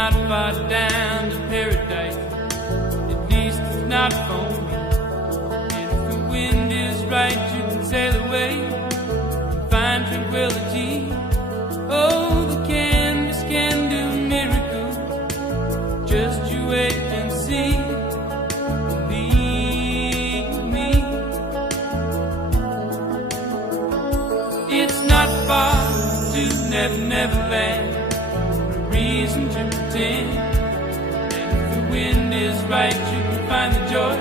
not far down to paradise. At least it's not for me. And if the wind is right, you can sail away and find tranquility. Oh, the canvas can do miracles. Just you wait and see. Believe me. It's not far to Never Never Land. Reason to pretend. And if the wind is right, you can find the joy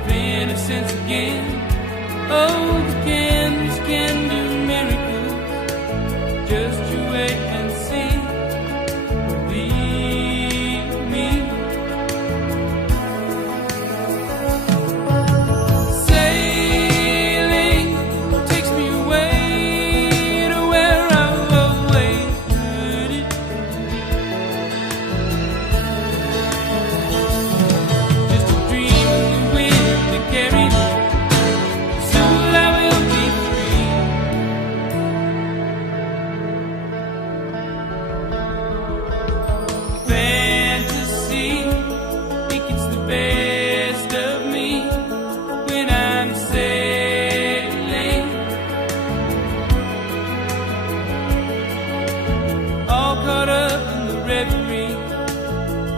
of innocence again. Oh, the canvas can do miracles. Just you wait and see. Believe me. Sailing takes me away to where I've always heard it. Just a dream in the wind that carries me. Soon I will be free. Fantasy, it gets the best of me when I'm sailing. All caught up in the reverie.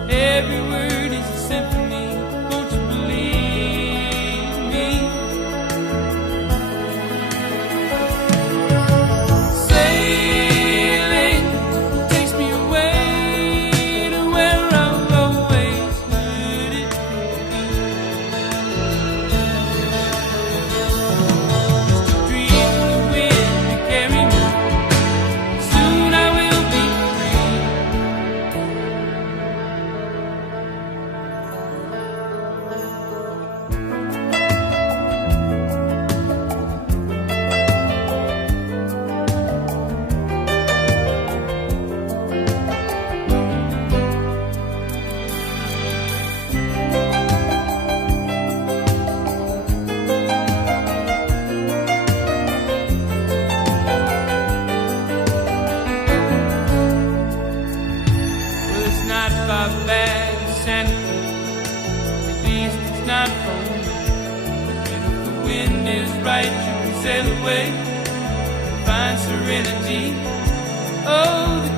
Every word is a symphony. Won't you believe me? Sailing takes me away to where I've always heard it. Just a dream in the wind to carry me. Soon I will be free. Well, it's not far back to Santa Cruz. At least it's not for me. And if the wind is right, you can sail away and find serenity. Oh, the